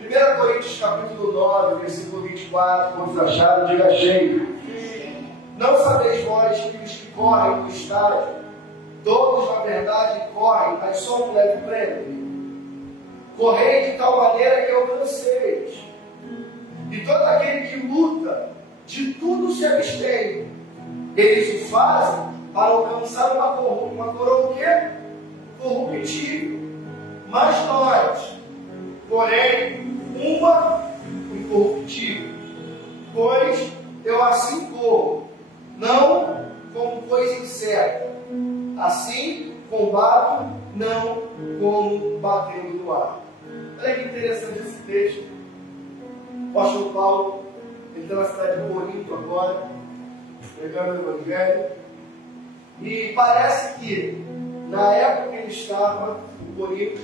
1 Coríntios capítulo 9, versículo 24, quando acharam, diga cheio. Não sabeis vós que os que correm no estádio, todos na verdade correm, mas só um leve prêmio? Correi de tal maneira que alcanceis. E todo aquele que luta, de tudo se abstém. Eles o fazem para alcançar uma coroa o quê? Corruptível. Mas nós, porém, uma incorruptível. Pois eu assim corro, não como coisa incerta. Assim combato, não como batendo no ar. Olha que interessante esse texto. O apóstolo Paulo, ele está na cidade de Corinto agora, pregando o Evangelho. E parece que, na época que ele estava em Corinto,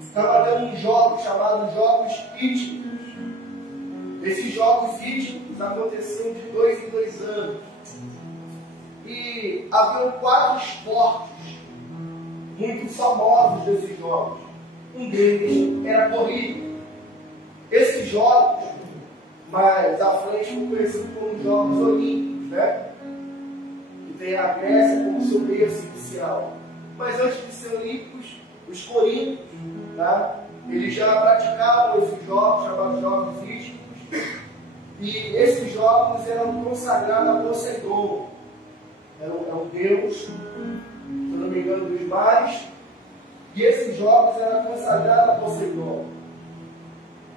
estava dando um jogo chamado Jogos Hípicos. Esses Jogos Hípicos aconteciam de 2 em 2 anos. E haviam 4 esportes muito famosos desses jogos. Um deles era a corrida. Esses jogos, mais à frente, foram conhecidos como Jogos Olímpicos, né? Que tem a Grécia como seu berço inicial. Mas antes de ser olímpicos, os coríntios, tá? Eles já praticavam esses jogos, chamados Jogos Hípicos. E esses jogos eram consagrados a Poseidon. Era um deus, se não me engano, dos mares. E esses jogos eram consagrados a Poseidon.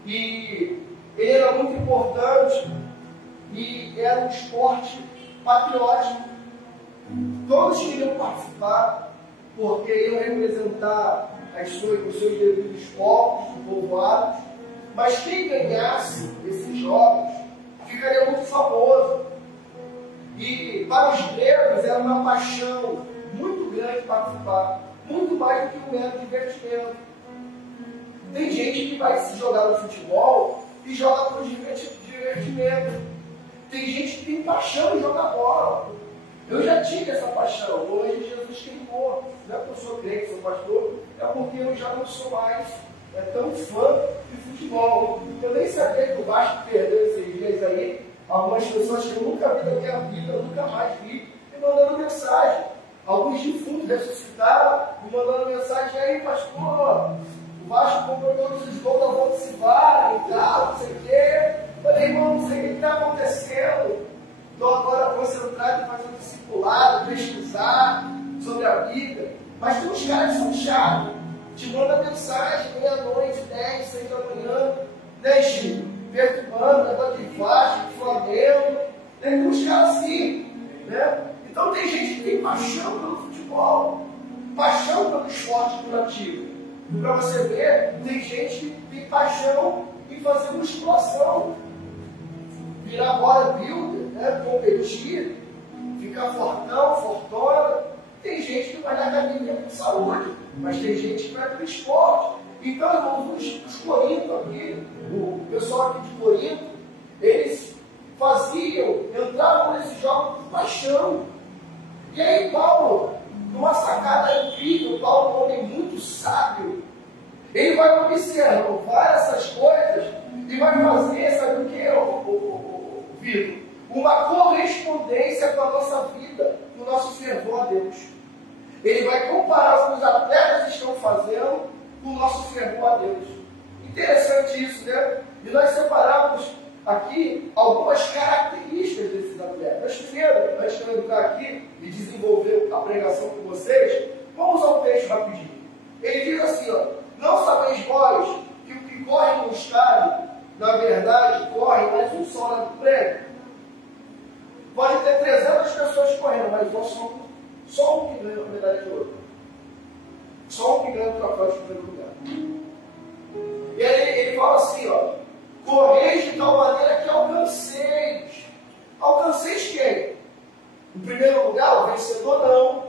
E ele era muito importante e era um esporte patriótico. Todos queriam participar porque iam representar os seus devidos povos, povoados. Mas quem ganhasse esses jogos ficaria muito famoso. E para os gregos era uma paixão muito grande participar, muito mais do que um mero divertimento. Tem gente que vai se jogar no futebol e joga por divertimento. Tem gente que tem paixão em jogar bola. Eu já tive essa paixão, hoje Jesus queimou. Não é porque eu sou crente, sou pastor, é porque eu já não sou mais tão fã de futebol. Eu nem sabia que o Vasco perdeu esses dias aí. Algumas pessoas que eu nunca vi na minha vida, eu nunca mais vi, me mandando mensagem. Alguns defuntos ressuscitaram, me mandando mensagem: e aí, pastor, o Vasco comprou todos os gols da Volkswagen e tal, não sei o quê. Eu falei: irmão, não sei o que está acontecendo. Estou agora concentrado em fazer um discipulado, pesquisar sobre a Bíblia. Mas tem uns caras que são chatos, te mandam mensagem meia-noite, 10, 6 da manhã, né, Chico? Perturbando, negócio de Vasco, de Flamengo. Tem uns caras assim, né? Então tem gente que tem paixão pelo futebol, paixão pelo esporte coletivo. Para você ver, tem gente que tem paixão em fazer musculação, virar bodybuilder, né? Competir, ficar fortão, fortona. Tem gente que vai na academia com saúde, mas tem gente que vai para o esporte. Então, irmãos, os Corintos aqui, o pessoal aqui de Corinto, eles entravam nesse jogo com paixão. E aí Paulo, numa sacada incrível, Paulo, um homem muito sábio, ele vai observar essas coisas e vai fazer, sabe o que, Vitor? Uma correspondência com a nossa vida, com o nosso fervor a Deus. Ele vai comparar o que os atletas estão fazendo com o nosso fervor a Deus. Interessante isso, né? E nós separamos aqui algumas características desses atletas. Mas primeiro, antes de eu entrar aqui e desenvolver a pregação com vocês, vamos ao texto rapidinho. Ele diz assim, ó: não sabeis vós que o que corre no estádio, na verdade, corre, mas um só leva o prêmio? Pode ter 300 pessoas correndo, mas só um que ganha a medalha de ouro. Só um que ganha o troféu de primeiro lugar. E aí ele fala assim, ó: correis de tal maneira que alcanceis. Alcanceis quem? Em primeiro lugar, o vencedor não.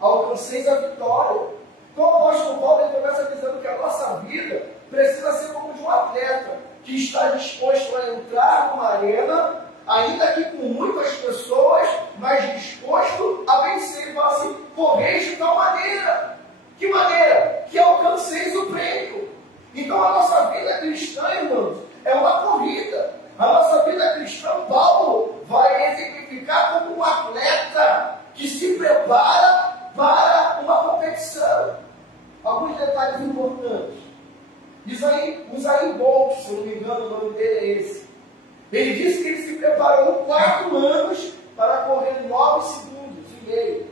Alcanceis a vitória. Então o apóstolo Paulo ele começa dizendo que a nossa vida precisa ser como de um atleta que está disposto a entrar numa arena, ainda que com muitas pessoas, mas disposto a vencer. Ele fala assim: correis de tal maneira. Que maneira? Que alcanceis o prêmio. Então a nossa vida cristã, irmão, Usain Bolt, se eu não me engano o nome dele é esse. Ele disse que ele se preparou 4 anos para correr 9 segundos e meio.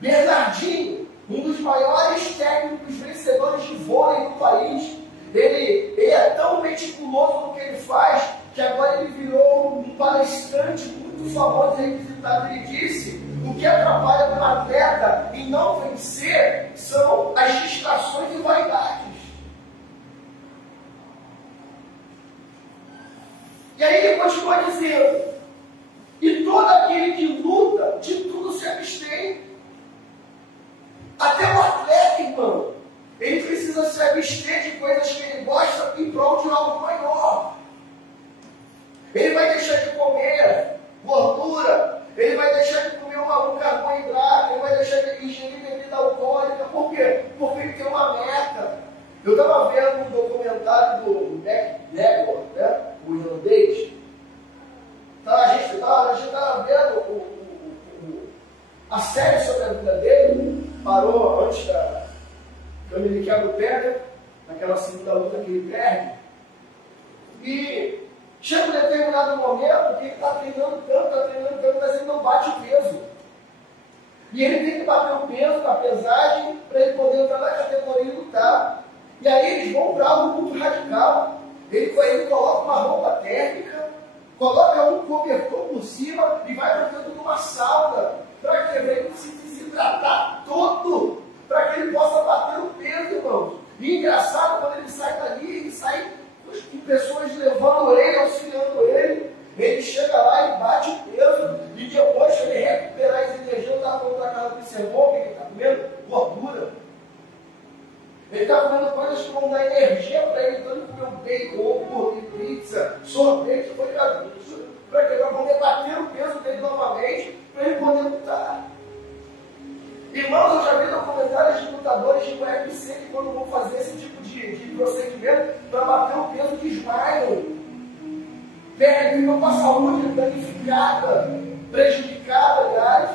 Bernardinho, um dos maiores técnicos vencedores de vôlei do país, ele é tão meticuloso no que ele faz, que agora ele virou um palestrante muito famoso e requisitado. Ele disse: o que atrapalha um atleta em não vencer são as distrações e vaidades. E aí ele continua dizendo: e todo aquele que luta, de tudo se abstém. Até o atleta, irmão, ele precisa se abster de coisas que ele gosta em prol de algo maior. Ele vai deixar de comer gordura, ele vai deixar de comer um carboidrato, ele vai deixar de ingerir bebida alcoólica. Por quê? Porque ele tem uma meta. Eu estava vendo um documentário do McGregor, né, o irlandês. A gente estava vendo a série sobre a vida dele. Parou antes quando ele quebra o pé, né, naquela segunda luta que ele perde. E chega um determinado momento que ele está treinando tanto, mas ele não bate o peso. E ele tem que bater o peso da pesagem para ele poder entrar na categoria e lutar. E aí eles vão para algo muito radical. Ele coloca uma roupa térmica, coloca um cobertor por cima e vai para dentro de uma sauna para que ele se desidratar todo, para que ele possa bater o peso, irmãos. E engraçado, quando ele sai dali, ele sai com pessoas levando ele, auxiliando ele. Ele chega lá e bate o peso, e depois que ele recuperar as energias, eu estava falando da casa do observou o que ele está comendo? Gordura. Ele está comendo coisas que vão dar energia para ele, então ele comeu bacon, hambúrguer, pizza, sorvete, para que ele vai poder bater o peso dele novamente, para ele poder lutar. Irmãos, eu já vi documentários de lutadores de UFC que quando vão fazer esse tipo de procedimento para bater o peso desmaiam. Ficam com a saúde danificada, prejudicada, aliás.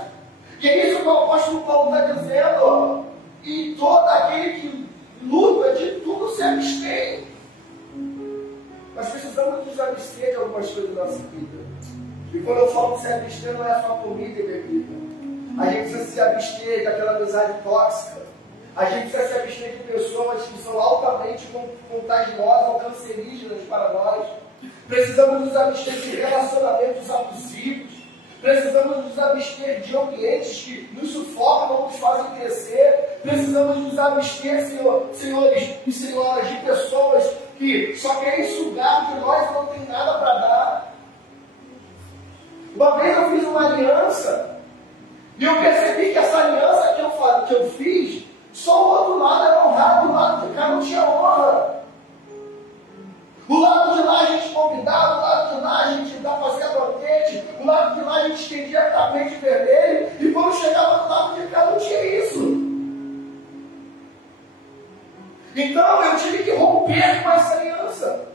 E é isso que o apóstolo Paulo está dizendo, ó. E todo aquele que luta de tudo se abstém. Nós precisamos nos abster de algumas coisas da nossa vida. E quando eu falo de se abster, não é só comida e bebida. A gente precisa se abster daquela amizade tóxica. A gente precisa se abster de pessoas que são altamente contagiosas ou cancerígenas para nós. Precisamos nos abster de relacionamentos abusivos. Precisamos nos abster de ambientes que nos sufocam, não nos fazem crescer. Precisamos nos abster, senhores e senhoras, de pessoas que só querem sugar de nós e não tem nada para dar. Uma vez eu fiz uma aliança e eu percebi que essa aliança que eu fiz, só o outro lado era honrado, do lado de cá não tinha honra. O lado de lá a gente convidava, o lado de lá a gente fazia banquete, o lado de lá a gente estendia tapete vermelho, e quando chegava do lado de cá não tinha isso. Então eu tive que romper com essa aliança.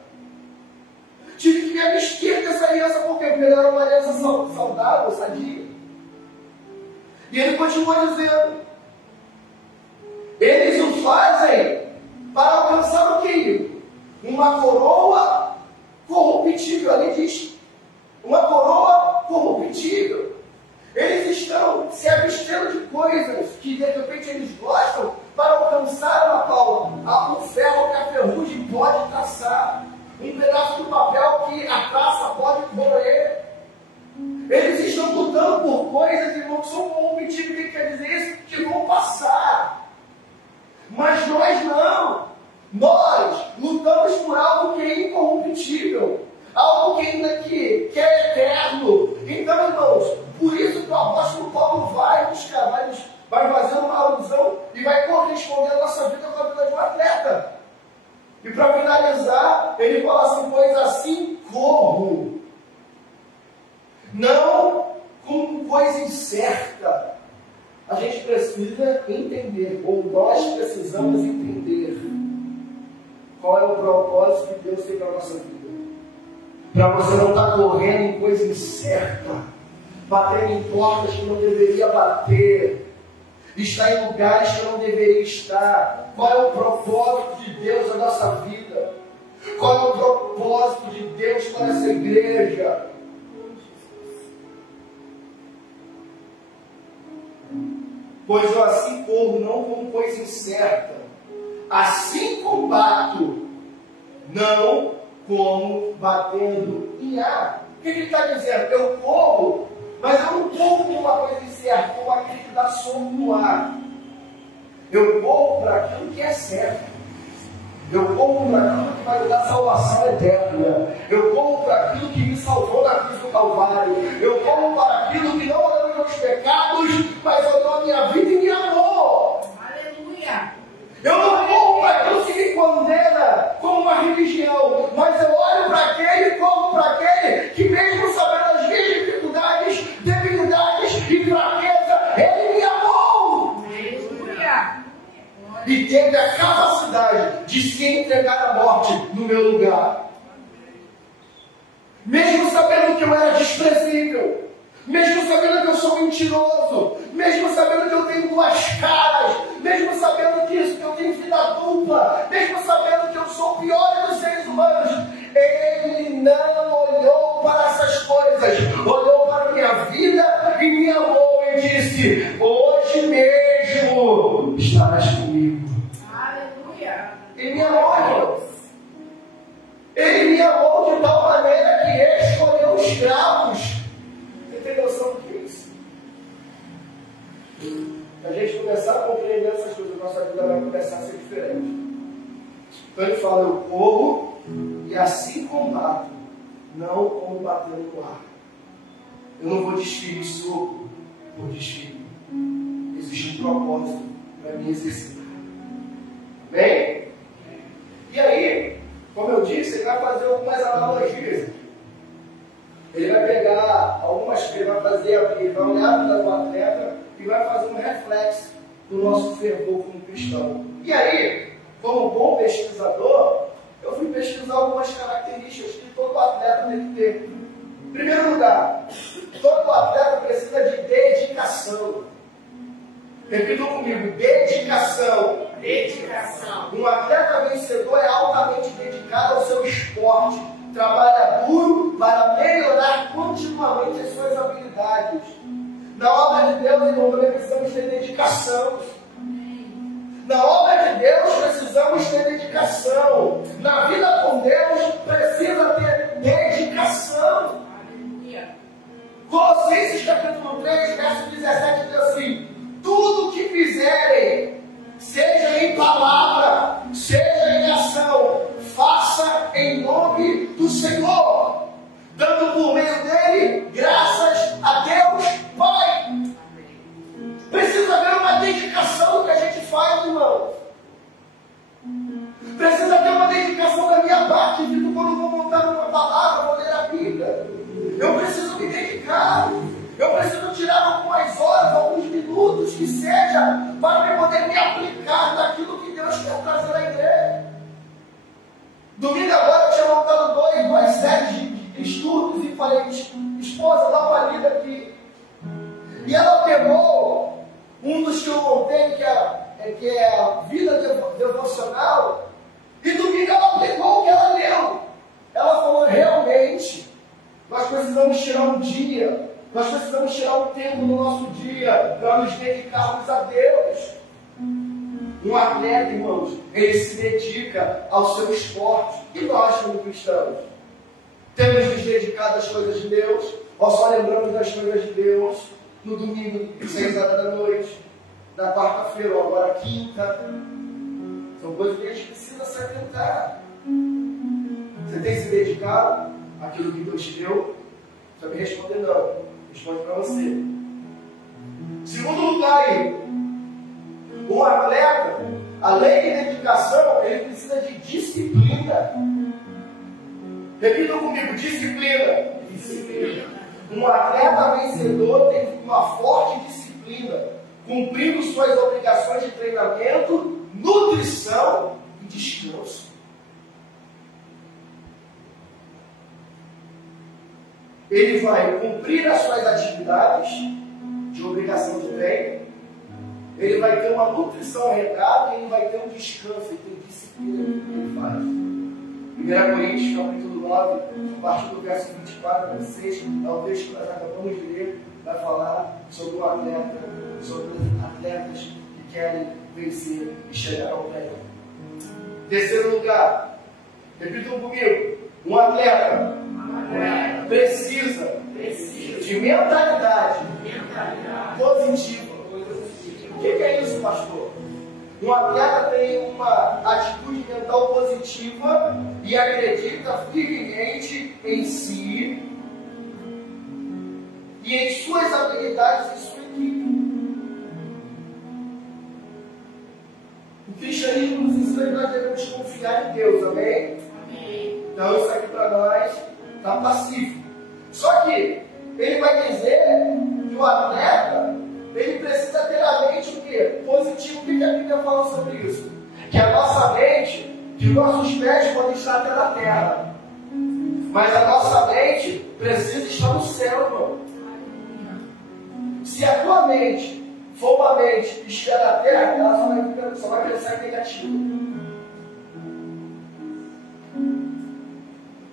Tive que me abster dessa aliança, porque era uma aliança saudável, sadia. E ele continua dizendo: eles o fazem para alcançar o quê? Uma coroa corruptível. Ali diz, uma coroa corruptível. Eles estão se abstendo de coisas que de repente eles gostam para alcançar um ferro que a ferrugem pode traçar, um pedaço de papel que a traça pode corroer. Eles estão lutando por coisas, irmão, que são corruptíveis. O que quer dizer isso? Que vão passar. Mas nós não. Nós lutamos por algo que é incorruptível, algo que ainda que é eterno. Então, irmãos, por isso que o apóstolo Paulo vai fazer uma alusão e vai corresponder a nossa vida com a vida de um atleta. E para finalizar, ele fala assim: pois assim corro, não com coisa incerta. A gente precisa entender, ou nós precisamos entender, qual é o propósito que Deus tem para a nossa vida. Para você não estar correndo em coisa incerta, batendo em portas que não deveria bater, está em lugares que não deveria estar. Qual é o propósito de Deus na nossa vida? Qual é o propósito de Deus para essa igreja? Pois eu assim corro, não como coisa incerta, assim combato, não como batendo em ar. O que ele está dizendo? Eu corro, mas eu não corro como uma coisa incerta, como aquele que dá soco no ar. Eu corro para aquilo que é certo. Eu corro para aquilo que vai me dar salvação eterna. Eu corro para aquilo que me salvou na cruz do Calvário. Eu corro para aquilo que não olhou meus pecados, mas olhou a minha vida e me amou. Aleluia! Eu não corro para aquilo que me condena como uma religião, mas eu olho para aquele e corro para aquele que, mesmo sabendo as minhas dificuldades, debilidades e fraqueza, ele me amou. Aleluia! E teve a capacidade de se entregar à morte no meu lugar. Mesmo sabendo que eu era desprezível, mesmo sabendo que eu sou mentiroso, mesmo sabendo que eu tenho duas caras, mesmo sabendo que eu tenho vida dupla, mesmo sabendo que eu sou o pior dos seres humanos, ele não olhou para essas coisas, olhou para a minha vida e me amou e disse: hoje mesmo estarás comigo. Aleluia! Ele me amou, irmãos. Ele me amou de tal maneira que ele escolheu os escravos. Você tem noção do que é isso? A gente começar a compreender essas coisas, a nossa vida vai começar a ser diferente. Então ele fala: eu corro e assim combato, não como batendo no ar. Eu não vou desferir soco por desferir. Existe um propósito para me exercitar. Amém? E aí, como eu disse, ele vai fazer algumas analogias. Ele vai pegar algumas, ele vai olhar a vida do atleta e vai fazer um reflexo do nosso fervor como cristão. E aí, como bom pesquisador, eu fui pesquisar algumas características que todo atleta tem que ter. Em primeiro lugar, todo atleta precisa de dedicação. Repitam comigo: dedicação. Dedicação. Um atleta vencedor é altamente dedicado ao seu esporte. Trabalha duro para melhorar continuamente as suas habilidades. Na obra de Deus, irmão, precisamos ter dedicação. Na obra de Deus, precisamos ter dedicação. Na vida com Deus, precisa ter dedicação. Aleluia! Colossenses capítulo 3, verso 17 diz assim: tudo que fizerem, seja em palavra, seja em ação, faça em nome do Senhor, dando por meio dele graças a Deus Pai. Precisa haver uma dedicação no que a gente faz, irmão. Precisa ter uma dedicação da minha parte, tipo, quando eu vou montar uma palavra, vou ler a Bíblia. Eu preciso me dedicar. Eu preciso tirar algumas horas, alguns minutos que seja, para poder me aplicar naquilo que Deus quer trazer na igreja. Domingo agora eu tinha montado duas séries de estudos e falei: esposa, dá uma lida aqui. E ela pegou um dos que eu montei, que é a vida devocional, e domingo ela pegou o que ela leu. Ela falou: realmente, nós precisamos tirar um dia. Nós precisamos tirar um tempo no nosso dia para nos dedicarmos a Deus. Um atleta, irmãos, ele se dedica ao seu esporte. E nós, como cristãos, temos nos dedicado às coisas de Deus, ou só lembramos das coisas de Deus no domingo, 6 horas da noite, na quarta-feira, ou agora quinta. São coisas que a gente precisa se atentar. Você tem se dedicado àquilo que Deus te deu? Você vai me responder não. Responde para você. Segundo lugar aí, um atleta, além de dedicação, ele precisa de disciplina. Repitam comigo: disciplina. Disciplina. Um atleta vencedor tem uma forte disciplina, cumprindo suas obrigações de treinamento, nutrição e descanso. Ele vai cumprir as suas atividades de obrigação de treino. ele vai ter uma nutrição regrada e ele vai ter um descanso, ele tem disciplina no que ele faz. 1 Coríntios, capítulo 9, a partir do verso 24 a 26, é o texto que nós acabamos de ler, vai falar sobre um atleta, sobre atletas que querem vencer e chegar ao prêmio. Terceiro lugar, repitam comigo, um atleta precisa de mentalidade positiva. O que é isso, pastor? Um atleta tem uma atitude mental positiva e acredita firmemente em si e em suas habilidades e sua equipe. O cristianismo nos ensina que nós devemos confiar em Deus, amém? Então isso aqui para nós está pacífico. Só que ele vai dizer que o atleta ele precisa ter a mente o quê? Positivo. O que a Bíblia fala sobre isso? Que a nossa mente, que os nossos pés podem estar até na terra, mas a nossa mente precisa estar no céu, irmão. Se a tua mente for uma mente que estiver na terra, ela só vai pensar negativo.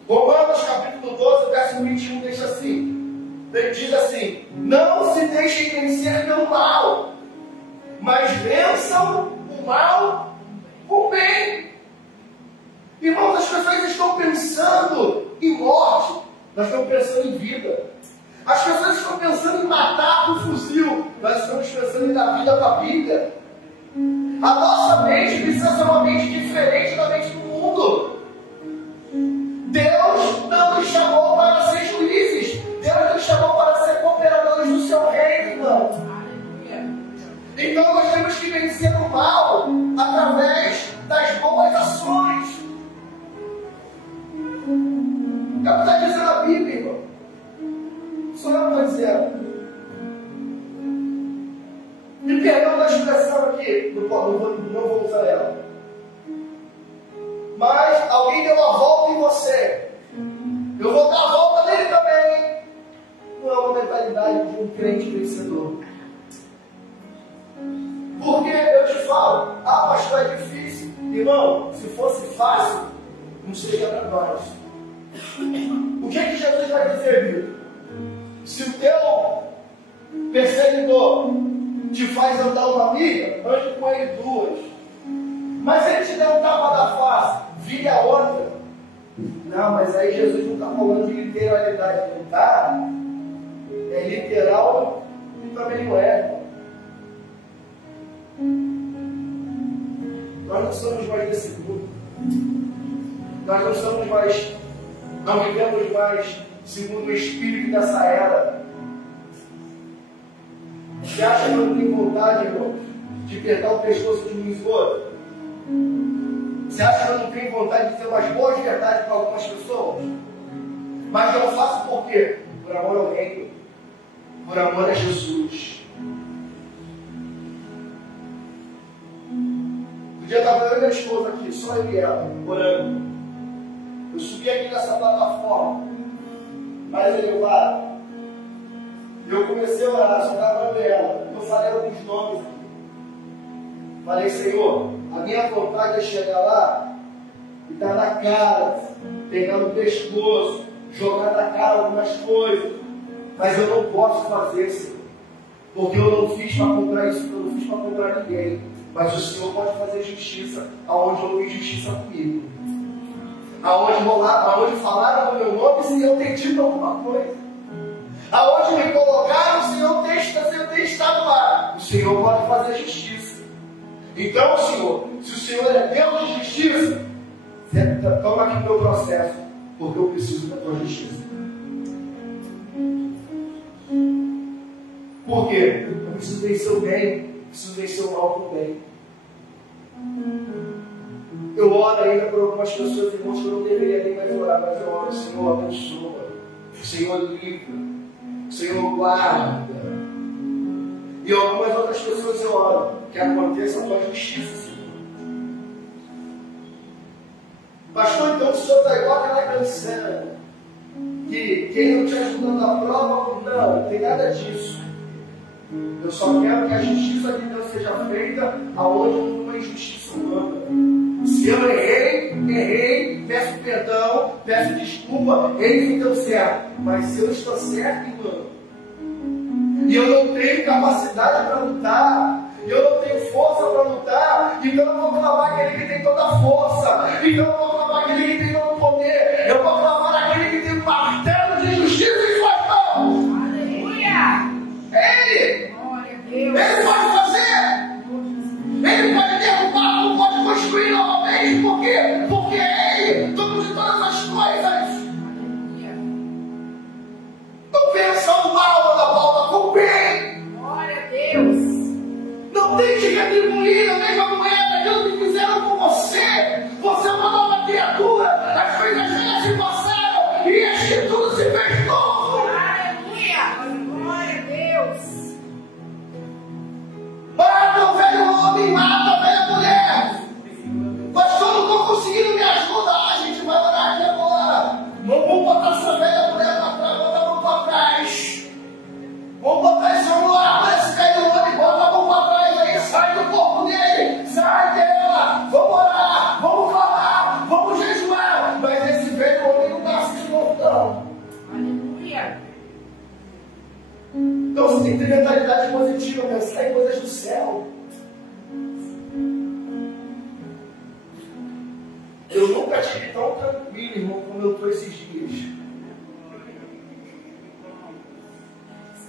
Romanos capítulo 12, verso 21 diz assim: não se deixem vencer pelo mal, mas vençam o mal com o bem. Irmãos, as pessoas estão pensando em morte, nós estamos pensando em vida. As pessoas estão pensando em matar com fuzil, nós estamos pensando em dar vida para a Bíblia. A nossa mente precisa ser uma mente diferente da mente do mundo. Deus não nos chamou para ser juízes. Deus nos chamou para ser cooperadores do seu reino, irmão. Então nós temos que vencer o mal através das boas ações. É o que está dizendo a Bíblia, irmão. Isso não está dizendo. Me perdão da expressão aqui, não vou usar ela. Mas alguém deu uma volta em você. Eu vou dar a volta nele também. Não é uma mentalidade de um crente vencedor. Porque eu te falo, pastor, é difícil. Irmão, se fosse fácil, não seria para nós. O que Jesus vai dizer, Vitor? Se o teu perseguidor te faz andar uma milha, ande com ele 2. Mas se ele te der um tapa na face, vire a outra. Não, mas aí Jesus não está falando de literalidade, não está? É literal e também não é. Nós não somos mais desse mundo. Nós não somos mais, não vivemos mais segundo o espírito dessa era. Você acha que eu não tenho vontade, irmão, de apertar o pescoço de um esgoto? Você acha que eu não tenho vontade de ter umas boas verdades para algumas pessoas? Mas eu faço por quê? Por amor ao reino, por amor a Jesus. Um dia estava eu e minha esposa aqui, só eu e ela, orando. Eu subi aqui nessa plataforma, mais elevada. Eu comecei a orar, só estava eu e ela. Eu falei alguns nomes aqui. Falei, Senhor, a minha vontade é chegar lá e dar na cara, pegar no pescoço, jogar na cara algumas coisas. Mas eu não posso fazer, Senhor. Porque eu não fiz para comprar isso, eu não fiz para comprar ninguém. Mas o Senhor pode fazer justiça aonde eu fiz justiça comigo. Aonde falaram o meu nome sem eu ter dito alguma coisa. Aonde me colocaram sem eu ter estado lá. O Senhor pode fazer justiça. Então, Senhor, se o Senhor é Deus de justiça, toma aqui o meu processo, porque eu preciso da tua justiça. Por quê? Eu preciso vencer o bem, preciso vencer o mal com o bem. Eu oro ainda por algumas pessoas, irmãos, que eu não deveria nem mais orar, mas eu oro, Senhor, abençoa, Senhor, livra, Senhor, guarda. E algumas outras pessoas eu oro, que aconteça a tua justiça, Senhor. Pastor, então o Senhor está igual aquela canção, que quem não te ajuda na prova, não tem nada disso. Eu só quero que a justiça de Deus seja feita aonde uma injustiça humana. Se eu errei, peço perdão, peço desculpa, eles não deu certo. Mas se eu estou certo, irmão, e eu não tenho capacidade para lutar, e eu não tenho força para lutar, então eu vou clamar aquele que tem toda a força, então eu vou clamar aquele que tem todo o poder, eu vou clamar aquele que tem o martelo de justiça em suas mãos. Aleluia! Ele! Glória a Deus! Ele pode fazer! Ele pode derrubar, não pode construir novamente, por quê? Porque é Ele, dono de todas as coisas. Aleluia! Não pensa o mal na volta com o bem. Glória a Deus! Não tente retribuir a mesma moeda aquilo que fizeram com você. Você é uma nova criatura. As coisas velhas se passaram e este tudo se fez novo. Aleluia! Glória a Deus! Mata o velho homem, mata a velha mulher. Pastor, não estou conseguindo me ajudar. A gente vai orar aqui agora. Vamos botar essa velha mulher para trás, botar a mão para trás. Vamos botar esse homem lá, parece cair no homem, bota a mão para trás aí, sai do corpo dele, sai dela. Vamos orar, vamos falar, vamos jejuar. Mas esse velho homem não nasce de novo, não. Aleluia! Então você tem que ter mentalidade positiva, pensar em coisas do céu. Eu nunca tive tão tranquilo, irmão, como eu estou esses dias.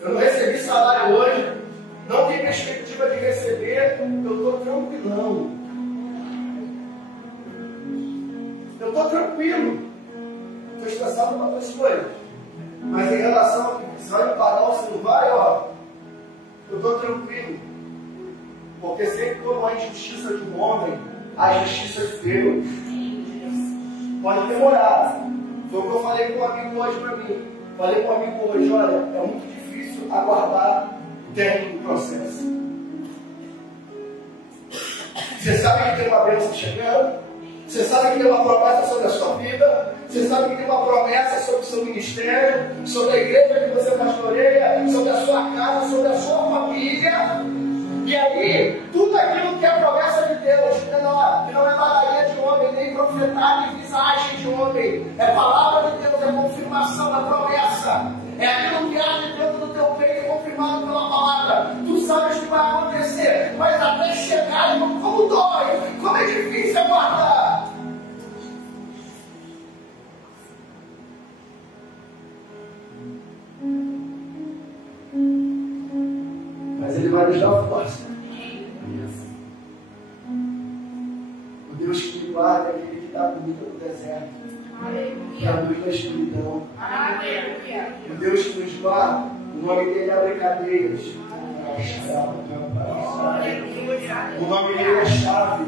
Eu não recebi salário hoje, não tenho perspectiva de receber, eu estou tranquilão. Eu estou tranquilo. Estou estressado com outras coisas. Mas em relação a que se vai me parar ou se não vai, ó, eu estou tranquilo. Porque sempre quando há injustiça de um homem, há justiça de Deus. Pode demorar. Foi o que eu falei com um amigo hoje para mim. Falei com um amigo hoje, olha, é muito difícil aguardar o término do processo. Você sabe que tem uma bênção chegando, você sabe que tem uma promessa sobre a sua vida, você sabe que tem uma promessa sobre o seu ministério, sobre a igreja que você pastoreia, sobre a sua casa, sobre a sua família. E aí, tudo aquilo que é a promessa de Deus, que não é ladainha de homem, nem profetário e visagem de homem, é palavra de Deus, é confirmação, é promessa, é aquilo que há de dentro do teu peito, confirmado pela palavra. Tu sabes o que vai acontecer, mas até chegar, irmão, como dói, como é difícil aguardar. Mas Ele vai nos dar força. O Deus que me guarda é aquele que está comigo no deserto. Aleluia! Na luz da escuridão. Aleluia! O Deus que nos guarda, o nome dele abre cadeias. O nome dele é chave.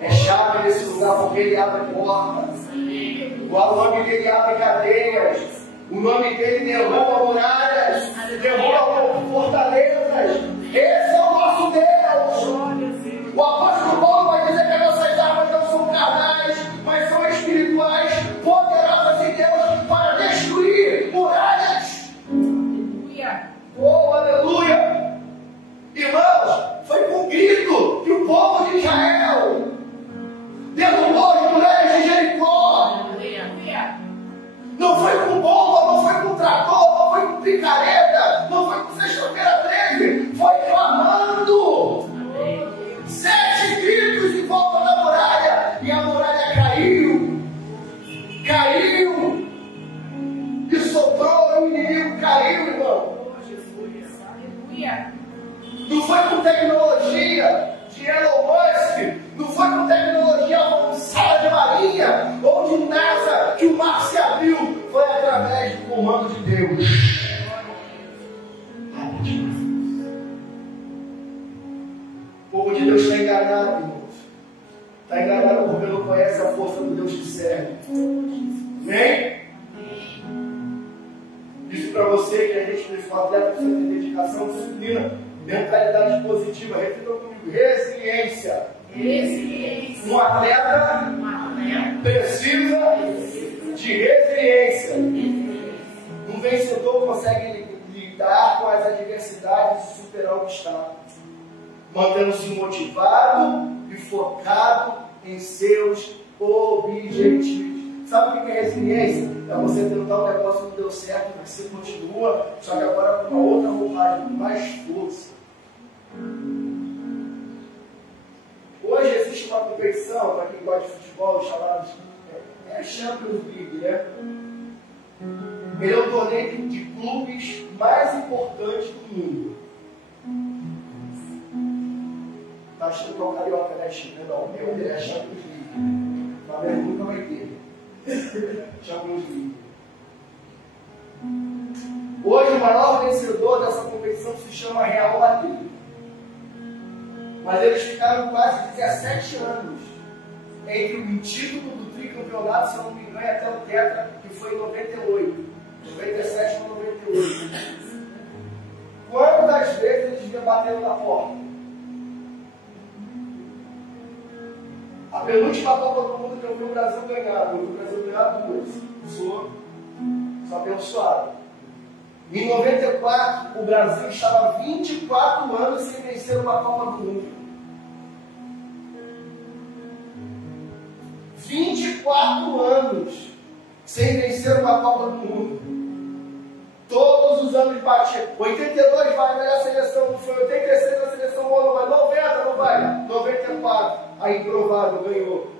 É chave nesse lugar porque ele abre portas. O nome dele abre cadeias. O nome dele derruba muralhas. Derruba fortalezas. Esse é o nosso Deus. O apóstolo Paulo vai dizer que as nossas armas não são carnais, mas são espirituais, poderosas em Deus para destruir muralhas. Aleluia! Oh, aleluia! Irmãos, foi com grito que o povo de Israel derrubou as muralhas de Jericó. Aleluia! Não foi com bomba, não foi com trator, não foi com picareta, não foi com sexta-feira 13, foi clamando. 7 gritos em volta da muralha e a muralha caiu. Caiu. E sobrou, o inimigo caiu, irmão. Aleluia! Não foi com tecnologia de Elon Musk, não foi com tecnologia avançada de marinha ou de NASA que o mar se abriu, foi através do comando de Deus. O povo de Deus está enganado, irmãos. Está enganado porque não conhece a força do Deus que serve. Amém? Isso para você que a gente precisa, um atleta precisa ter dedicação, disciplina, mentalidade positiva. Repita comigo: resiliência. Resiliência. Um atleta precisa de resiliência. Um vencedor consegue lidar com as adversidades e superar obstáculos, mantendo-se motivado e focado em seus objetivos. Sabe o que é resiliência? É você tentar um negócio que não deu certo, você continua, só que agora com uma outra roupagem, com mais força. Hoje existe uma competição, para quem gosta de futebol, chamada Champions League, né? Ele é o torneio de clubes mais importante do mundo. Tá achando que é o Carioca, né, Chico? Não, o meu é a Champions League. O Flamengo nunca vai ter. Champions League. Hoje o maior vencedor dessa competição se chama Real Madrid. Mas eles ficaram quase 17 anos entre o título do tricampeonato, se não me engano, até o tetra, que foi em 98. 97 para 98. Quantas vezes eles vinham batendo na porta? A penúltima Copa do Mundo que eu vi o Brasil ganhar, eu vi o Brasil ganhar duas. Sou abençoado. Em 94, o Brasil estava 24 anos sem vencer uma Copa do Mundo. 24 anos sem vencer uma Copa do Mundo. Todos os anos batia. 82 vai ganhar a seleção, não foi 86 a seleção não vai. 90 não vai. 94, a improvável ganhou.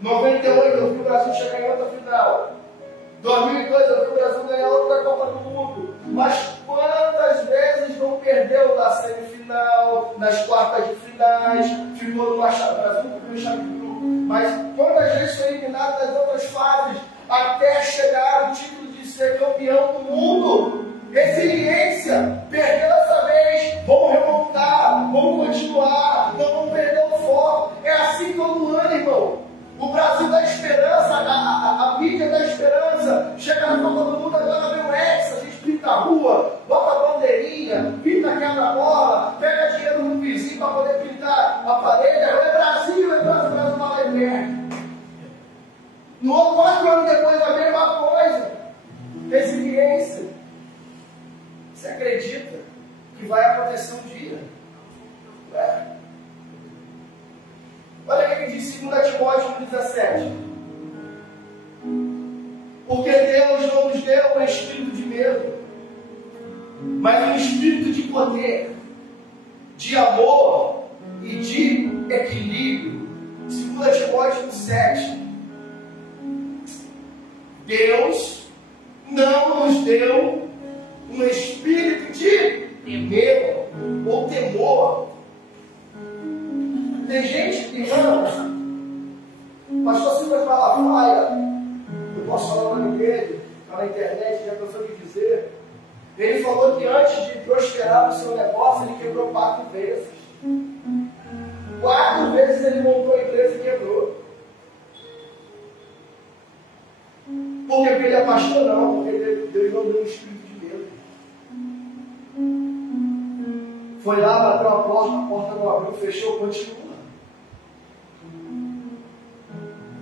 98 eu vi o Brasil chegar em outra final. 2002 eu vi o Brasil ganhar outra Copa do Mundo. Mas quantas vezes não perdeu na semifinal, nas quartas de finais, ficou numa chave, Brasil não foi chave de grupo. Mas quantas vezes foi eliminado nas outras fases até chegar ao título de ser campeão do mundo? Resiliência, perdeu essa vez, vamos remontar, vamos continuar, não vamos perder o foco. É assim todo ano, irmão. O Brasil da esperança, a mídia da esperança, chega na Copa do Mundo, agora vem o Hexa, a gente pinta a rua, bota a bandeirinha, pinta quebra-bola, pega dinheiro no vizinho para poder pintar a parede. É Brasil, o Brasil vai perto. No outro 4 anos depois a mesma coisa. Resiliência. Você acredita que vai acontecer um dia? Olha o que diz 2 Timóteo 17. Porque Deus não nos deu um espírito de medo, mas um espírito de poder, de amor e de equilíbrio. 2 Timóteo 7. Deus não nos deu um espírito de medo ou temor. Tem gente que ama, pastor Silvio Malafaia, eu posso falar o nome dele, está na internet, já cansou de dizer. Ele falou que antes de prosperar no seu negócio, ele quebrou 4 vezes. 4 vezes ele montou a empresa e quebrou. Porque ele é pastor, não, porque Deus não deu um espírito de medo. Foi lá, bateu a porta não abriu, fechou, continua.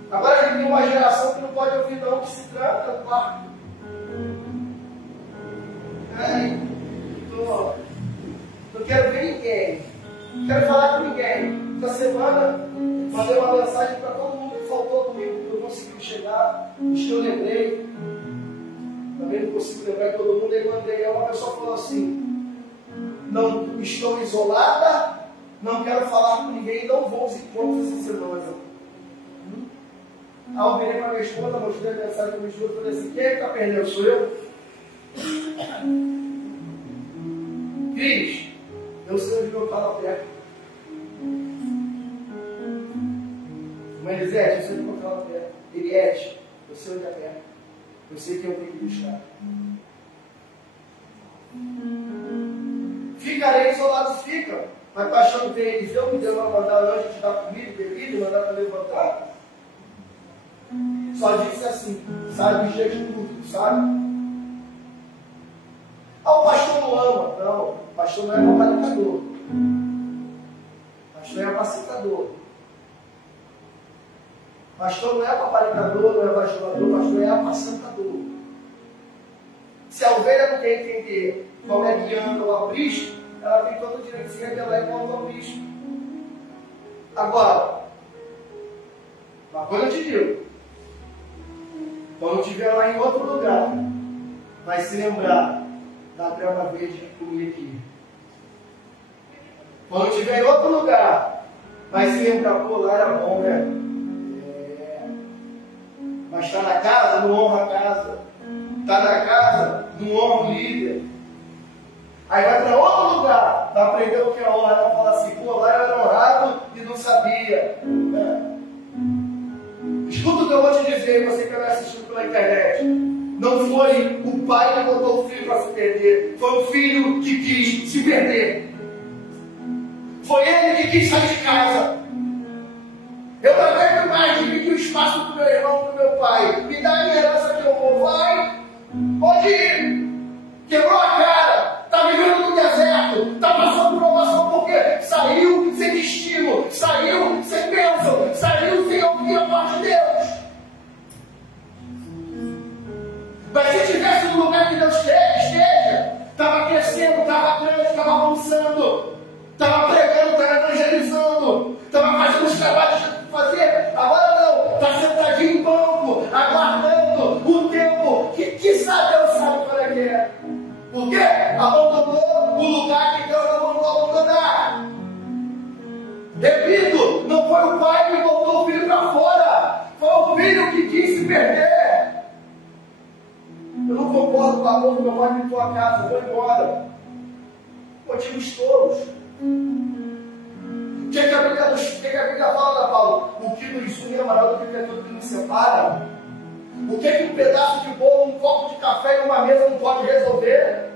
Agora a gente tem uma geração que não pode ouvir não, que se trata do quarto. Não quero ver ninguém. Não quero falar com ninguém. Essa semana, mandei uma mensagem para todo mundo que faltou comigo, que não conseguiu chegar. Os que eu lembrei. Também não consigo lembrar de todo mundo. Aí mandei. Uma pessoa falou assim: não estou isolada, não quero falar com ninguém, não vou aos encontros essa semana. Aí eu virei para minha esposa, mostrei a mensagem para minha esposa, falei assim: quem é que está perdendo? Sou eu? Cris, eu sei onde meu pai está perto. Mãe Elisete, eu sei onde meu pai está perto. Eliette, eu sei onde é perto. Eu sei quem eu tenho que buscar. Ficarei isolado, fica. Mas está achando que tem Eliseu que Deus vai mandar anjo te dar comida e bebida e mandar para levantar? Só disse assim: sabe de tudo, sabe? Ah, o pastor não ama. Não, o pastor não é papalicador. O pastor é apacitador. O pastor não é papalicador, não é bajulador, o pastor é apacentador. Se a ovelha não quer entender como é que anda o aprisco, ela tem todo o direito de se rebelar igual ao aprisco. Agora, uma coisa eu te digo, quando estiver lá em outro lugar, vai se lembrar da grama verde que comia aqui. Quando estiver em outro lugar, vai se lembrar, pô, lá era bom, né? Mas está na casa, não honra a casa. Está na casa, não honra o líder. Aí vai para outro lugar, vai aprender o que é honra, vai falar assim, pô, lá eu era honrado e não sabia. Escuta o que eu vou te dizer, você que vai assistindo pela internet. Não foi o pai que botou o filho para se perder, foi o filho que quis se perder. Foi ele que quis sair de casa. Eu não aguento mais dividir o espaço do meu irmão para o meu pai. Me dá a minha herança que eu vou. Vai, pode ir. Quebrou a cara, está vivendo no deserto, está passando provação porque saiu sem destino, saiu sem bênção, saiu sem ouvir a voz de Deus. Mas se estivesse no lugar que Deus esteja, estava crescendo, estava grande, estava avançando, estava pregando, estava evangelizando, estava fazendo os trabalhos que tinha que fazer. Agora não, está sentadinho em banco, aguardando o tempo que sabe, Deus sabe qual é que é. Por quê? Abandonou o lugar que Deus não mandou abandonar. Repito, não foi o pai que botou o filho para fora, foi o filho que quis se perder. Eu não concordo com a mão que meu pai pintou a casa, vou embora. Motivos tolos. O que a Bíblia fala, Paulo? O que nos une é maior do que aquilo que nos separa. O que um pedaço de bolo, um copo de café e uma mesa não pode resolver?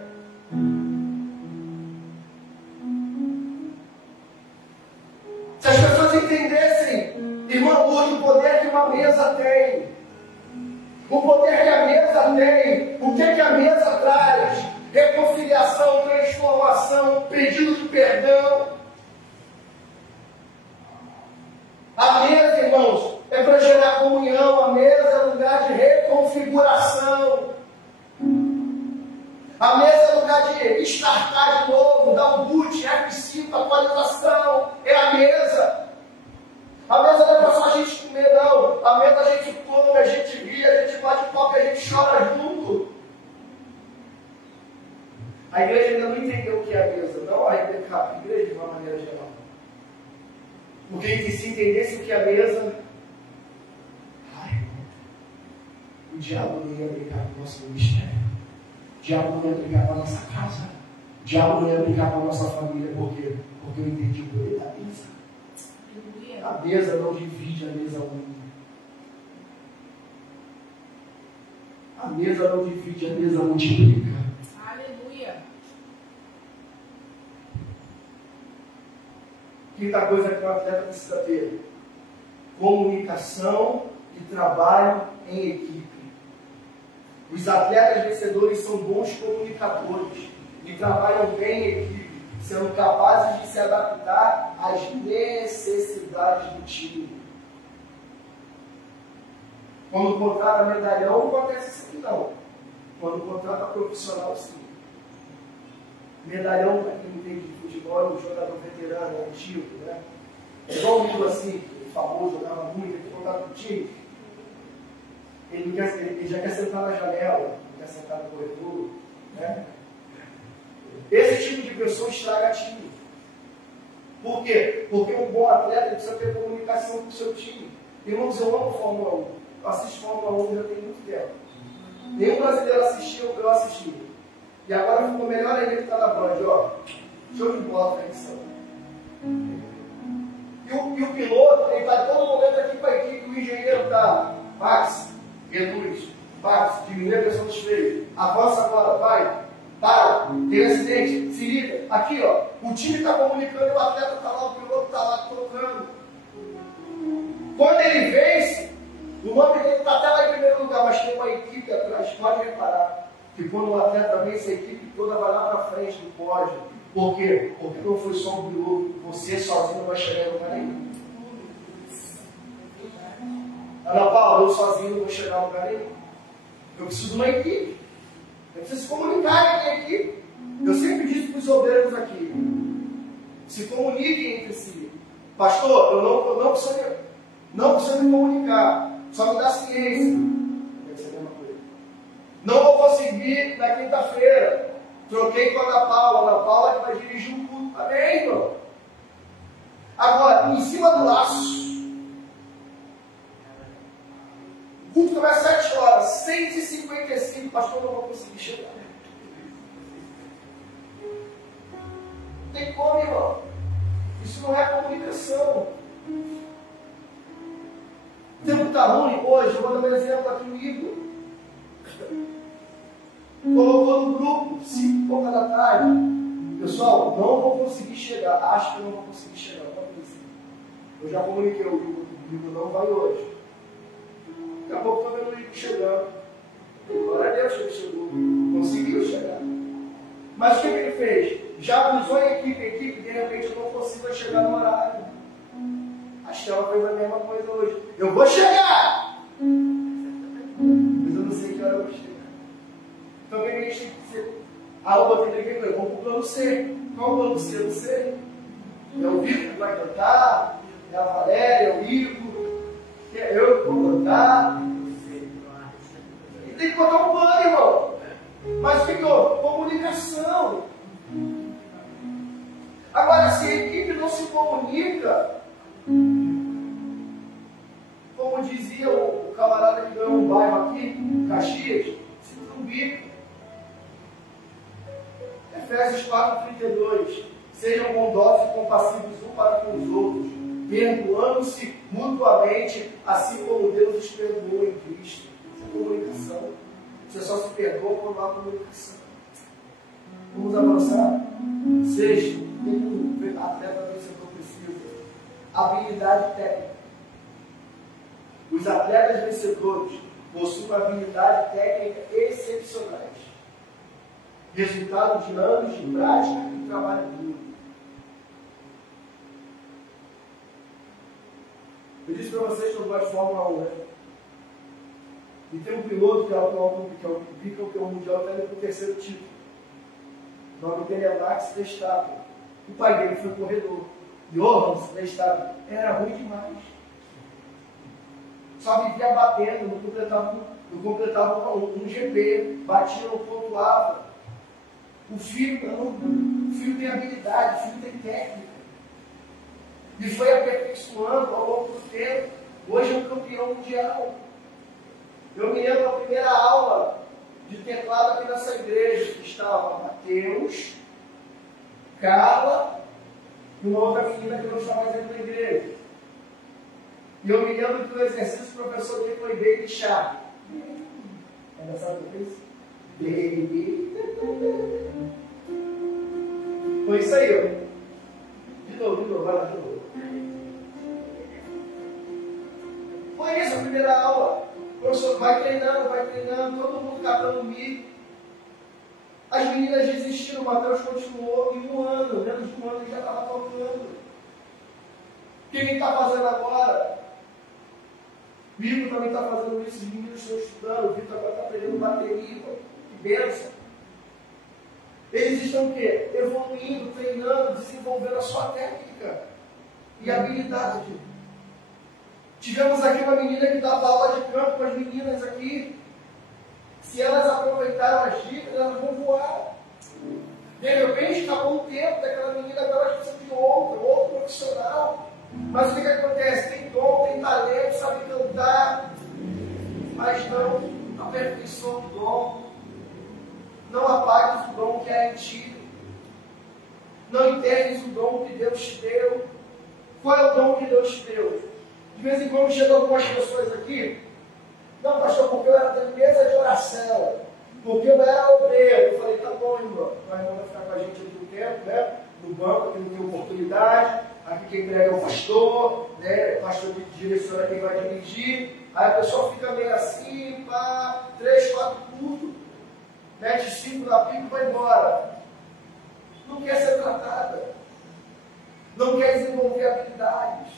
Se as pessoas entendessem, irmão, hoje o poder que uma mesa tem, o poder que a mesa tem, o que a mesa traz? Reconciliação, transformação, pedido de perdão. A mesa, irmãos, é para gerar comunhão, a mesa é lugar de reconfiguração. A mesa é lugar de startar de novo, dar um boot, F5, atualização. É a mesa. A mesa não é para só a gente comer, não. A mesa a gente come, a gente ri, a gente bate copo, a gente chora junto. A igreja ainda não entendeu o que é a mesa, não a igreja de uma maneira geral. Porque se entendesse o que é a mesa, o diabo não ia brincar com o nosso ministério. O diabo não ia brincar com a nossa casa. O diabo não ia brincar com a nossa família. Por quê? Porque eu entendi o poder da mesa. A mesa não divide, a mesa une. A mesa não divide, a mesa multiplica. Aleluia. Quinta coisa que o atleta precisa ter: comunicação e trabalho em equipe. Os atletas vencedores são bons comunicadores e trabalham bem em equipe, sendo capazes de se adaptar às necessidades do time. Quando contrata medalhão, acontece assim não. Quando contrata profissional, sim. Medalhão, para quem entende de futebol, é um jogador veterano, antigo, né? É igual um livro assim, famoso, jogava muito, ele contrata para o time. Ele já quer sentar na janela, quer sentar no corredor, né? Esse tipo de pessoa estraga time. Por quê? Porque um bom atleta precisa ter comunicação com o seu time. Irmãos, eu amo Fórmula 1. Eu assisto Fórmula 1 já tem muito tempo. Nenhum brasileiro assistiu, eu assisti. E agora ficou melhor ainda que está na Band, ó. Show de bola a edição. E o piloto, ele está todo momento aqui com a equipe, o engenheiro está, Max, reduz, Max, diminui a pressão dos freios, avança agora, vai, para, tem acidente, se liga, aqui ó, o time está comunicando, o atleta está lá, o piloto está lá tocando. Quando ele vence, o nome dele está até lá em primeiro lugar, mas tem uma equipe atrás, pode reparar, que quando o atleta vence, a equipe toda vai lá para frente do pódio. Por quê? Porque não foi só um piloto, você sozinho não vai chegar em lugar nenhum. Ana Paula, eu sozinho não vou chegar em lugar nenhum. Eu preciso de uma equipe. É preciso se comunicar aqui. Eu sempre disse para os obreiros aqui: se comuniquem entre si. Pastor, eu não preciso me comunicar, só me dá ciência. Deve ser a mesma coisa. Não vou conseguir na quinta-feira. Troquei com a Ana Paula que vai dirigir um culto. Amém, irmão? Agora, em cima do laço. O culto começa às 7 horas, 6h55, pastor, não vou conseguir chegar. Não tem como, irmão. Isso não é comunicação. O tempo está ruim hoje. Eu vou dar um exemplo aqui no Igor. Colocou no grupo, 5h da tarde. Pessoal, não vou conseguir chegar. Acho que não vou conseguir chegar. Eu já comuniquei o Igor não vai hoje. Daqui a pouco estou vendo o Igor chegando. Glória a Deus que ele chegou. Conseguiu chegar. Mas o que ele fez? Já avisou a equipe, de repente eu não consigo chegar no horário. Acho que ela fez a mesma coisa hoje. Eu vou chegar! Mas eu não sei que hora eu vou chegar. Então o que a gente tem que ser? A outra tem que ver, vamos para o plano C. Qual o plano C? Eu não sei. É o Vitor que vai cantar, é a Valéria, é o Igor, é eu que vou cantar. E tem que botar um plano, irmão. Mas o que houve? Comunicação. Agora, se a equipe não se comunica, como dizia o camarada que ganhou um bairro aqui, Caxias, se trumbica. Efésios 4:32. Sejam bondosos e compassivos um para com os outros, perdoando-se mutuamente, assim como Deus os perdoou em Cristo. Isso é comunicação. Você só se perdoa quando há comunicação. Vamos avançar? Sexto, tem que o atleta vencedor precisa. Habilidade técnica. Os atletas vencedores possuem habilidade técnica excepcionais. Resultado de anos de prática e trabalho duro. Eu disse para vocês que eu gosto de Fórmula 1, né? E tem um piloto que é o bicampeão mundial, está indo para o terceiro título. O nome dele é Max Verstappen. O pai dele foi corredor. Johann Verstappen era ruim demais. Só vivia batendo, não completava um GP, batia, não pontuava. O filho não. O filho tem habilidade, o filho tem técnica. E foi aperfeiçoando ao longo do tempo. Hoje é um campeão mundial. Eu me lembro da primeira aula de teclado aqui nessa igreja, que estava Mateus, Carla e uma outra menina que não está mais dentro da igreja. E eu me lembro que o exercício o professor dele foi Baby Shark. Ainda sabe o que é isso? Baby. Foi isso aí, ó. De novo, vai lá de novo. Foi isso a primeira aula. O professor vai treinando, todo mundo catando milho. As meninas desistiram, o Mateus continuou, e um ano, menos de um ano, ele já estava tocando. O que ele está fazendo agora? O Igor também está fazendo isso, os meninos estão estudando, o Vitor agora está aprendendo bateria, que bênção. Eles estão o quê? Evoluindo, treinando, desenvolvendo a sua técnica e habilidade. Tivemos aqui uma menina que dava aula de canto com as meninas aqui. Se elas aproveitaram as dicas, elas vão voar. De repente, acabou o tempo daquela menina, agora elas precisam de outro profissional. Mas o que acontece? Tem dom, tem talento, sabe cantar, mas não aperfeiçoa o dom. Não apagues o dom que é em ti. Não enterres o dom que Deus te deu. Qual é o dom que Deus te deu? De vez em quando chegam algumas pessoas aqui. Não, pastor, porque eu era da mesa de oração. Porque eu era obreiro. Eu falei, tá bom, irmão. Mas irmão vai ficar com a gente aqui no tempo, né? No banco, aqui não tem oportunidade. Aqui quem prega é o pastor, né? O pastor que direciona quem vai dirigir. Aí a pessoa fica meio assim, pá, 3, 4 cultos. Mete 5 na pipa e vai embora. Não quer ser tratada. Não quer desenvolver habilidades.